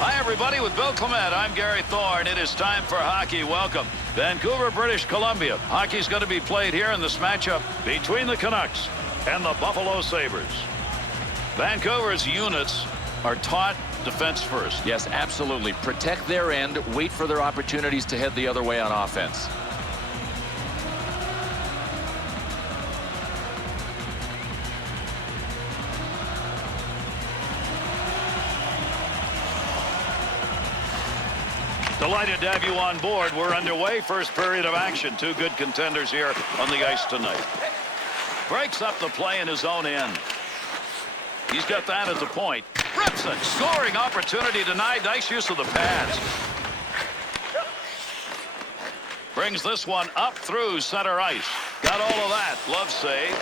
Hi, everybody. With Bill Clement, I'm Gary Thorne. It is time for hockey. Welcome. Vancouver, British Columbia. Hockey's going to be played here in this matchup between the Canucks and the Buffalo Sabres. Vancouver's units are taught defense first. Yes, absolutely. Protect their end, wait for their opportunities to head the other way on offense. Delighted to have you on board. We're underway. First period of action. Two good contenders here on the ice tonight. Breaks up the play in his own end. He's got that at the point. Rips it. Scoring opportunity denied. Nice use of the pads. Brings this one up through center ice. Got all of that. Glove save.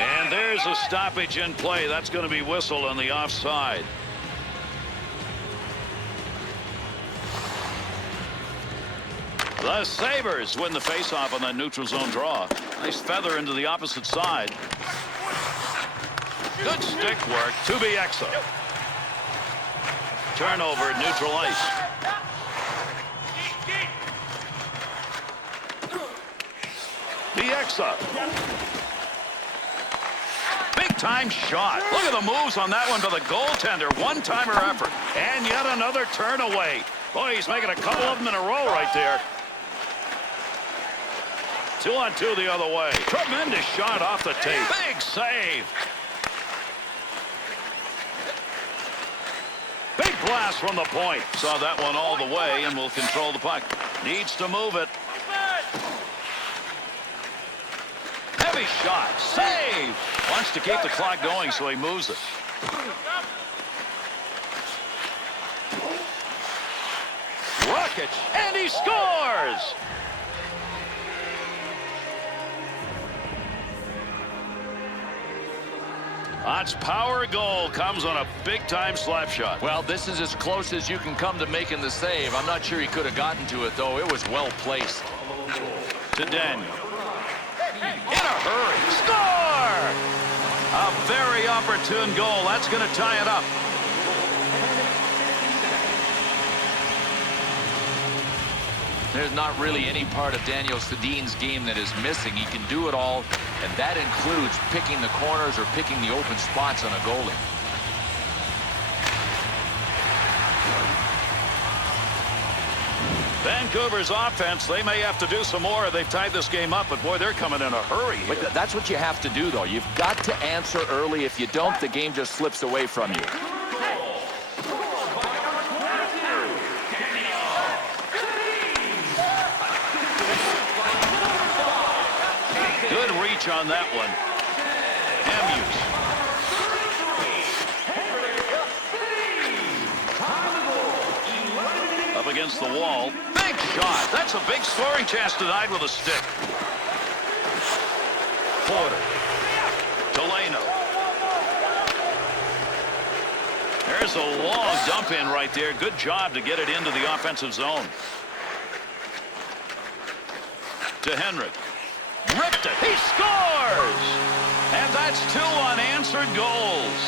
And there's a stoppage in play. That's going to be whistled on the offside. The Sabres win the faceoff on that neutral zone draw. Nice feather into the opposite side. Good stick work. To Bieksa. Turnover at neutral ice. Bieksa. Big-time shot. Look at the moves on that one by the goaltender. One-timer effort. And yet another turn away. Boy, he's making a couple of them in a row right there. 2-on-2 the other way. Tremendous shot off the tape. Big save. Big blast from the point. Saw that one all the way and will control the puck. Needs to move it. Heavy shot. Save. Wants to keep the clock going, so he moves it. Rocket, and he scores! That's power goal. Comes on a big-time slap shot. Well, this is as close as you can come to making the save. I'm not sure he could have gotten to it, though. It was well placed. To Daniel. In a hurry. Score! A very opportune goal. That's going to tie it up. There's not really any part of Daniel Sedin's game that is missing. He can do it all, and that includes picking the corners or picking the open spots on a goalie. Vancouver's offense, they may have to do some more. They've tied this game up, but boy, they're coming in a hurry here. But that's what you have to do, though. You've got to answer early. If you don't, the game just slips away from you. Good reach on that one. Hughes. Up against the wall. Big shot. That's a big scoring chance denied with a stick. Porter. Delano. There's a long dump in right there. Good job to get it into the offensive zone. To Henrik. Ripped it. He scores! And that's 2 unanswered goals.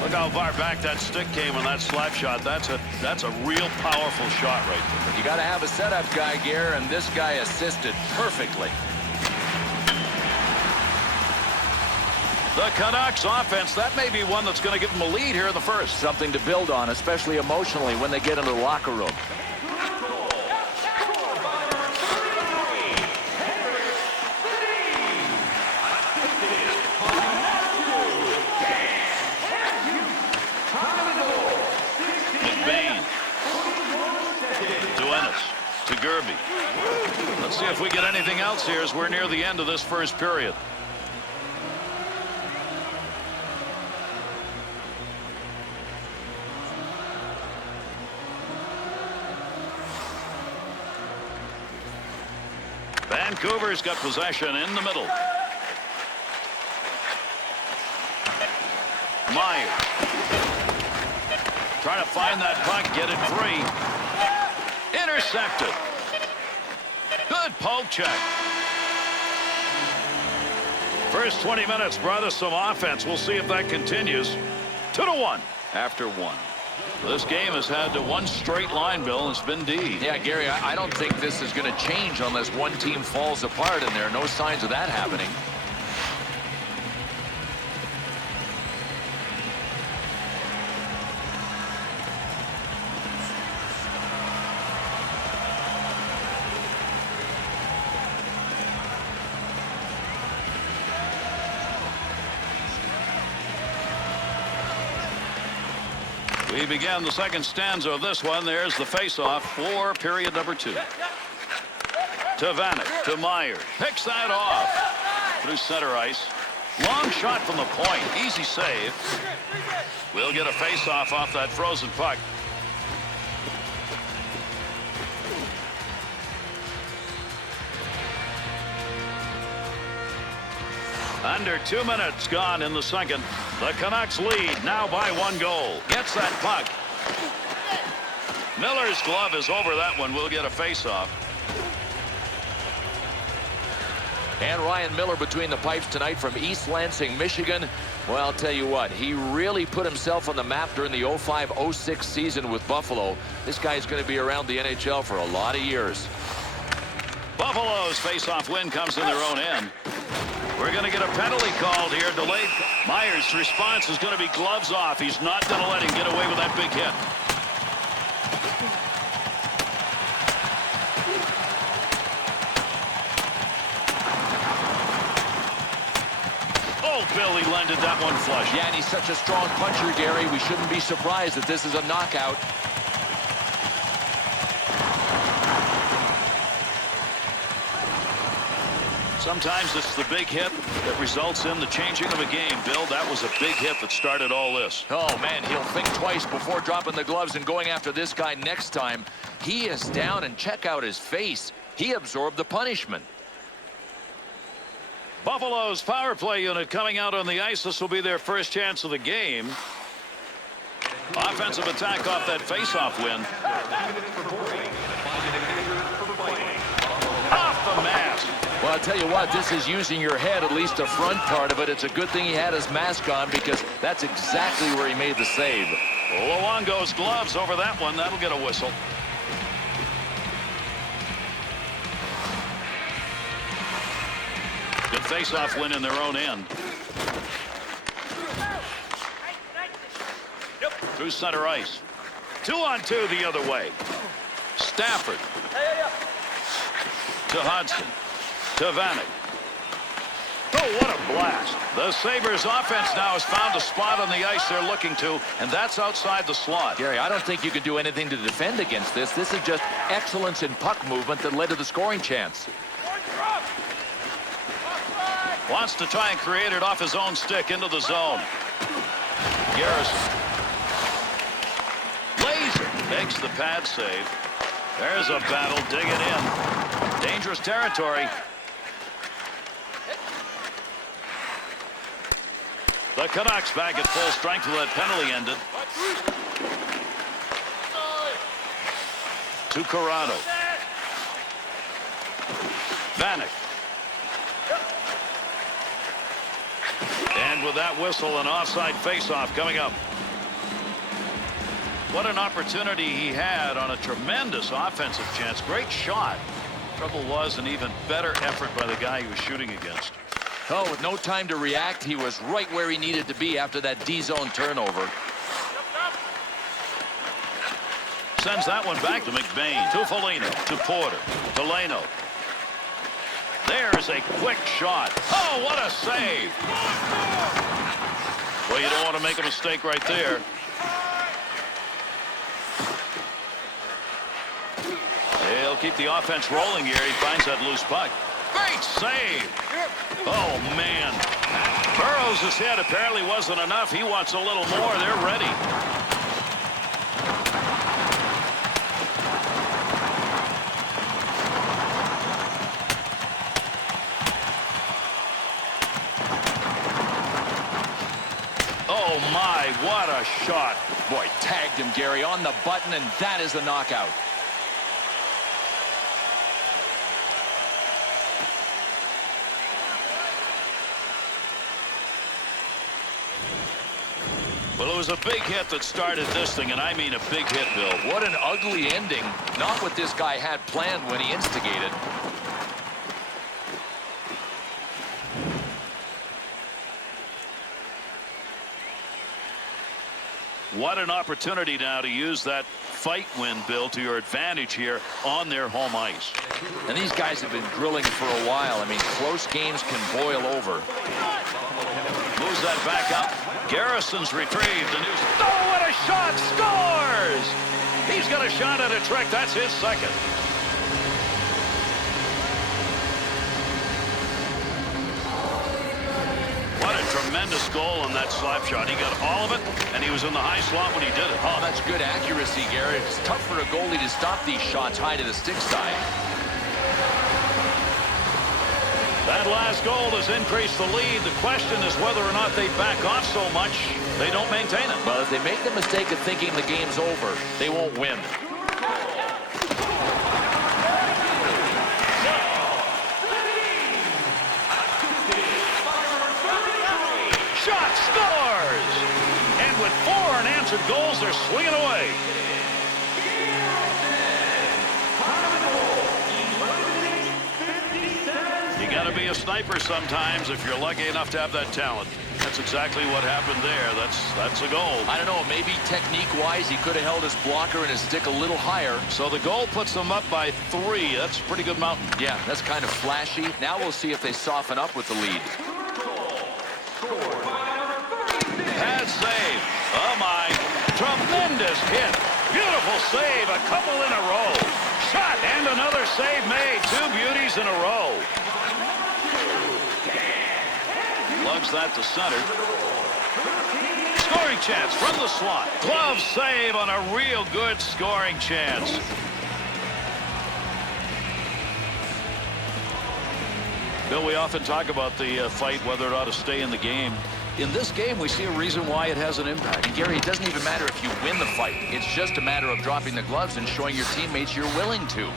Look how far back that stick came on that slap shot. That's a real powerful shot right there. You got to have a setup guy, Gare, and this guy assisted perfectly. The Canucks offense, that may be one that's going to give them a lead here in the first. Something to build on, especially emotionally when they get into the locker room. anything else here as we're near the end of this first period. Vancouver's got possession in the middle. Myers trying to find that puck, get it free. Intercepted. Good poke check. First 20 minutes brought us some offense. We'll see if that continues. 2-1 after 1. This game has had one straight line, Bill, and it's been D. Yeah, Gary, I don't think this is going to change unless one team falls apart, and there are no signs of that happening. We began the second stanza of this one. There's the faceoff for period number 2. To Vanek, to Myers. Picks that off. Through center ice. Long shot from the point. Easy save. We'll get a faceoff off that frozen puck. Under 2 minutes gone in the second. The Canucks lead now by 1 goal. Gets that puck. Miller's glove is over that one. We'll get a faceoff. And Ryan Miller between the pipes tonight from East Lansing, Michigan. Well, I'll tell you what, he really put himself on the map during the 05-06 season with Buffalo. This guy's going to be around the NHL for a lot of years. Buffalo's faceoff win comes in their own end. We're going to get a penalty called here. Delayed. Myers' response is going to be gloves off. He's not going to let him get away with that big hit. Oh, Billy landed that one flush. Yeah, and he's such a strong puncher, Gary. We shouldn't be surprised that this is a knockout. Sometimes it's the big hit that results in the changing of a game. Bill, that was a big hit that started all this. Oh, man, he'll think twice before dropping the gloves and going after this guy next time. He is down, and check out his face. He absorbed the punishment. Buffalo's power play unit coming out on the ice. This will be their first chance of the game. Offensive attack off that faceoff win. Off the mask. Well, I'll tell you what, this is using your head, at least the front part of it. It's a good thing he had his mask on because that's exactly where he made the save. Luongo's gloves over that one. That'll get a whistle. Good face-off win in their own end. Through center ice. 2-on-2 the other way. Stafford. To Hudson. To Vanek. Oh, what a blast. The Sabres offense now has found a spot on the ice they're looking to, and that's outside the slot. Gary, I don't think you can do anything to defend against this. This is just excellence in puck movement that led to the scoring chance. Wants to try and create it off his own stick into the zone. Garrison. Laser makes the pad save. There's a battle. Dig it in. Dangerous territory. The Canucks back at full strength with that penalty ended. To Corrado. Vanek. And with that whistle, an offside faceoff coming up. What an opportunity he had on a tremendous offensive chance. Great shot. Trouble was an even better effort by the guy he was shooting against. Oh, with no time to react, he was right where he needed to be after that D-zone turnover. Sends that one back to McBain. To Foligno. To Porter. To Leno. There's a quick shot. Oh, what a save. Well, you don't want to make a mistake right there. He'll keep the offense rolling here. He finds that loose puck. Great save. Oh, man. Burroughs' hit apparently wasn't enough. He wants a little more. They're ready. Oh, my, what a shot. Boy, tagged him, Gary, on the button, and that is the knockout. Well, it was a big hit that started this thing, and I mean a big hit, Bill. What an ugly ending. Not what this guy had planned when he instigated. What an opportunity now to use that fight win, Bill, to your advantage here on their home ice. And these guys have been drilling for a while. I mean, close games can boil over. Moves that back up. Garrison's retrieved. Oh, what a shot! Scores! He's got a shot at a trick. That's his second. What a tremendous goal on that slap shot. He got all of it, and he was in the high slot when he did it. Oh, that's good accuracy, Gary. It's tough for a goalie to stop these shots high to the stick side. That last goal has increased the lead. The question is whether or not they back off so much they don't maintain it. Well, if they make the mistake of thinking the game's over, they won't win. Shot scores! And with 4 unanswered goals, they're swinging away. You got to be a sniper sometimes if you're lucky enough to have that talent. That's exactly what happened there. That's a goal. I don't know, maybe technique-wise he could have held his blocker and his stick a little higher. So the goal puts them up by 3. That's a pretty good mountain. Yeah, that's kind of flashy. Now we'll see if they soften up with the lead. Pad save. Oh, my. Tremendous hit. Beautiful save. A couple in a row. Shot and another save made. 2 beauties in a row. Lugs that to center. Scoring chance from the slot. Glove save on a real good scoring chance. Bill, we often talk about the fight, whether or not to stay in the game. In this game, we see a reason why it has an impact. And Gary, it doesn't even matter if you win the fight. It's just a matter of dropping the gloves and showing your teammates you're willing to.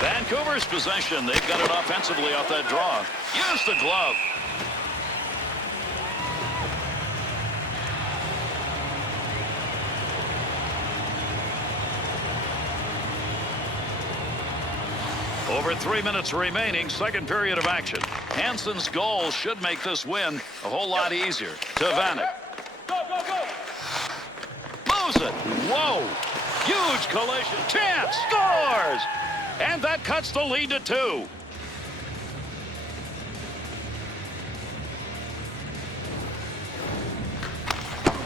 Vancouver's possession. They've got it offensively off that draw. Use the glove. Over 3 minutes remaining, second period of action. Hansen's goal should make this win a whole lot easier. To Vanek. Moves it. Whoa. Huge collision. Chance. Scores. And that cuts the lead to 2.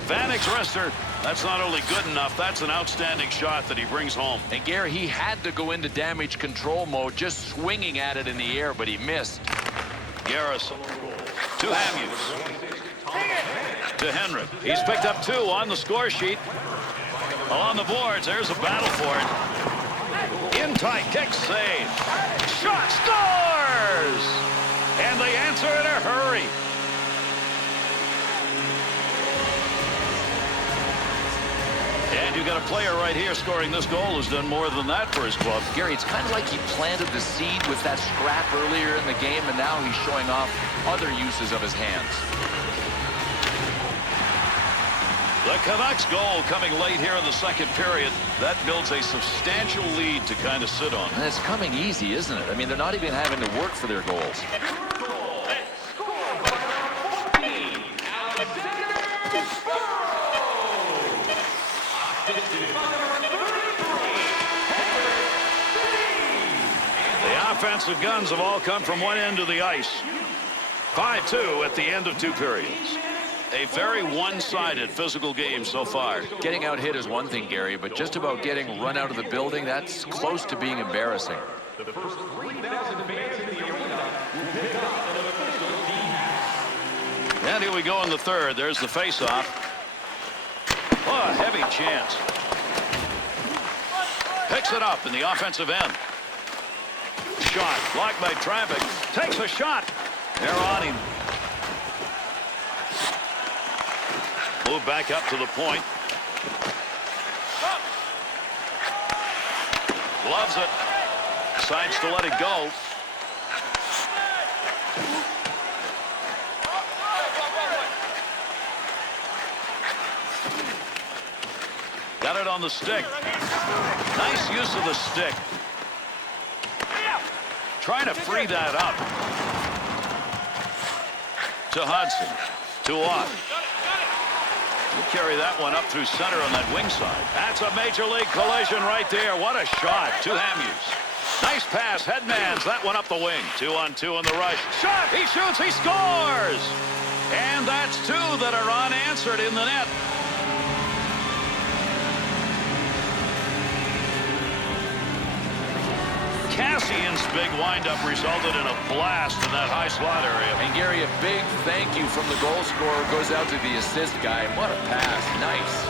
Vanek's wrister. That's not only good enough, that's an outstanding shot that he brings home. And Gary, he had to go into damage control mode, just swinging at it in the air, but he missed. Garrison to Hamhuis. To Henry. He's picked up 2 on the score sheet. Along the boards, there's a battle for it. In tight, kick save. Shot scores! And they answer in a hurry. And you got a player right here scoring this goal who's done more than that for his club. Gary, it's kind of like he planted the seed with that scrap earlier in the game, and now he's showing off other uses of his hands. The Canucks goal coming late here in the second period. That builds a substantial lead to kind of sit on. And it's coming easy, isn't it? I mean, they're not even having to work for their goals. offensive guns have all come from one end of the ice. 5-2 at the end of 2 periods. A very one-sided physical game so far. Getting out hit is one thing, Gary, but just about getting run out of the building, that's close to being embarrassing. The first 3,000 fans in the arena will pick up an official team. And here we go in the third. There's the face-off. Oh, a heavy chance. Picks it up in the offensive end. Shot blocked by traffic. Takes a shot. They're on him. Move back up to the point. Loves it. Decides to let it go. Got it on the stick. Nice use of the stick. Trying to free that up. To Hudson. To Ott. He'll carry that one up through center on that wing side. That's a major league collision right there. What a shot. 2 Hamues. Nice pass. Headmans that one up the wing. 2-on-2 in the rush. Shot. He shoots. He scores. And that's 2 that are unanswered in the net. Cassian's big windup resulted in a blast in that high slot area. And Gary, a big thank you from the goal scorer goes out to the assist guy. What a pass. Nice.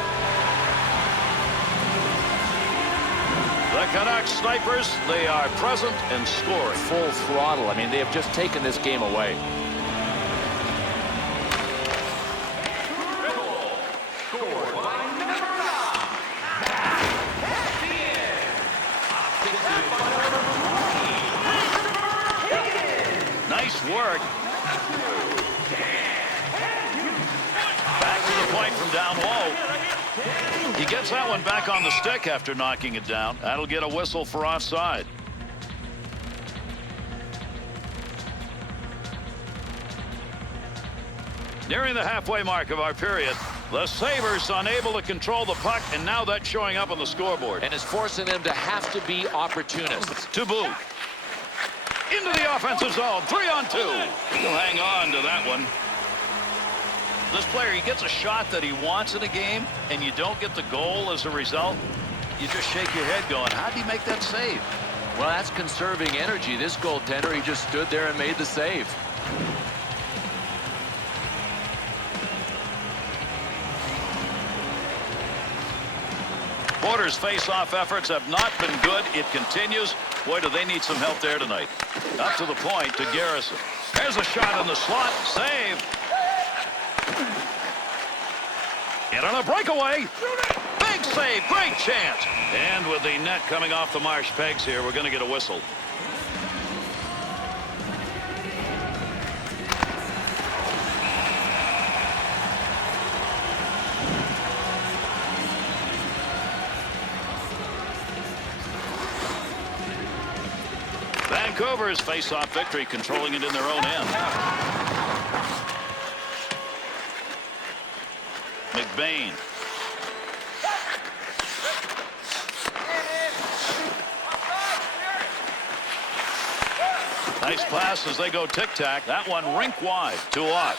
The Canucks snipers, they are present and scoring. Full throttle. I mean, they have just taken this game away. Work. Back to the point from down low. He gets that one back on the stick after knocking it down. That'll get a whistle for offside. Nearing the halfway mark of our period, the Sabres unable to control the puck, and now that's showing up on the scoreboard. And it's forcing them to have to be opportunists. To boot. Into the offensive zone. 3-on-2. He'll hang on to that one. This player, he gets a shot that he wants in a game, and you don't get the goal as a result. You just shake your head going, how did he make that save? Well, that's conserving energy. This goaltender, he just stood there and made the save. Porter's face-off efforts have not been good. It continues. Boy, do they need some help there tonight. Up to the point to Garrison. There's a shot in the slot. Save. And on a breakaway. Big save. Great chance. And with the net coming off the Marsh pegs here, we're going to get a whistle. Vancouver's face-off victory, controlling it in their own end. McBain. Nice pass as they go tic-tac. That one rink wide to Ott.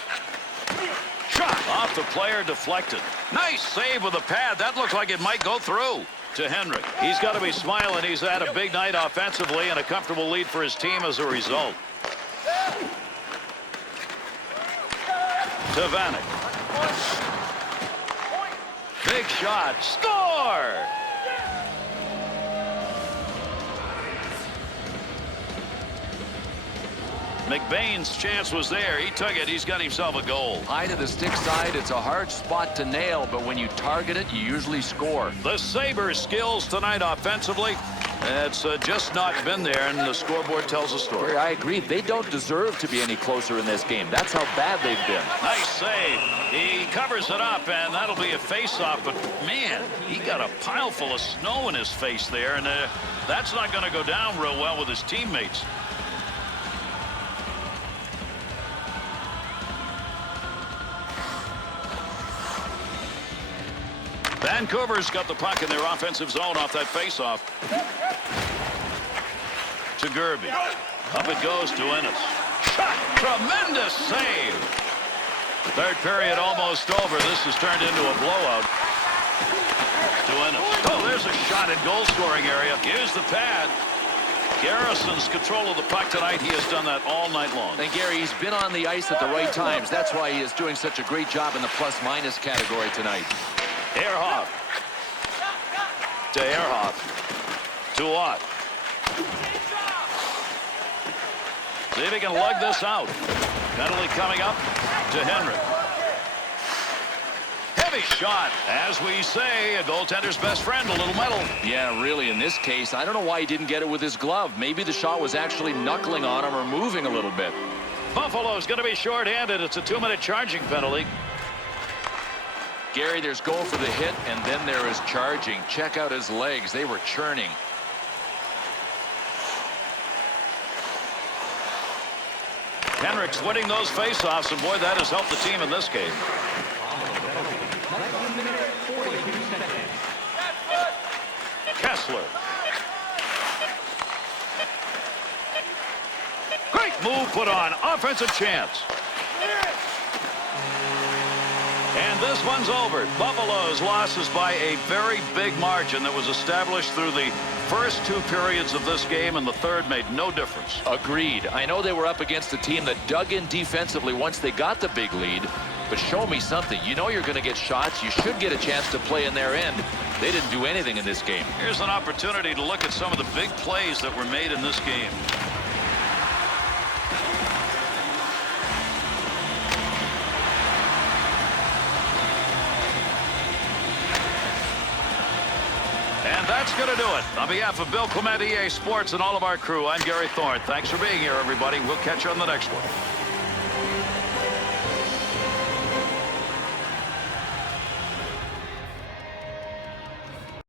Shot off the player, deflected. Nice save with a pad. That looked like it might go through. To Henrik. He's got to be smiling. He's had a big night offensively and a comfortable lead for his team as a result. To Vanek. Big shot. Score! McBain's chance was there. He took it. He's got himself a goal. High to the stick side. It's a hard spot to nail, but when you target it, you usually score. The Sabres' skills tonight offensively, it's just not been there, and the scoreboard tells a story. I agree. They don't deserve to be any closer in this game. That's how bad they've been. Nice save. He covers it up, and that'll be a face-off, but man, he got a pile full of snow in his face there, and that's not going to go down real well with his teammates. Vancouver's got the puck in their offensive zone off that faceoff. to Gerby. Up it goes to Ennis. Shot! Tremendous save! Third period almost over. This has turned into a blowout. To Ennis. Oh, there's a shot in goal scoring area. Use the pad. Garrison's control of the puck tonight. He has done that all night long. And Gary, he's been on the ice at the right times. That's why he is doing such a great job in the plus-minus category tonight. Ehrhoff. To Ehrhoff. To Watt. See if he can lug this out. Penalty coming up to Henry. Heavy shot. As we say, a goaltender's best friend, a little metal. Yeah, really, in this case, I don't know why he didn't get it with his glove. Maybe the shot was actually knuckling on him or moving a little bit. Buffalo's going to be shorthanded. It's a 2-minute charging penalty. Gary, there's goal for the hit, and then there is charging. Check out his legs. They were churning. Henrik's winning those faceoffs, and boy, that has helped the team in this game. Kessler. Great move put on. Offensive chance. And this one's over. Buffalo's losses by a very big margin that was established through the first 2 periods of this game, and the third made no difference. Agreed. I know they were up against a team that dug in defensively once they got the big lead, but show me something. You know you're going to get shots. You should get a chance to play in their end. They didn't do anything in this game. Here's an opportunity to look at some of the big plays that were made in this game. And that's going to do it. On behalf of Bill Clement, EA Sports, and all of our crew, I'm Gary Thorne. Thanks for being here, everybody. We'll catch you on the next one.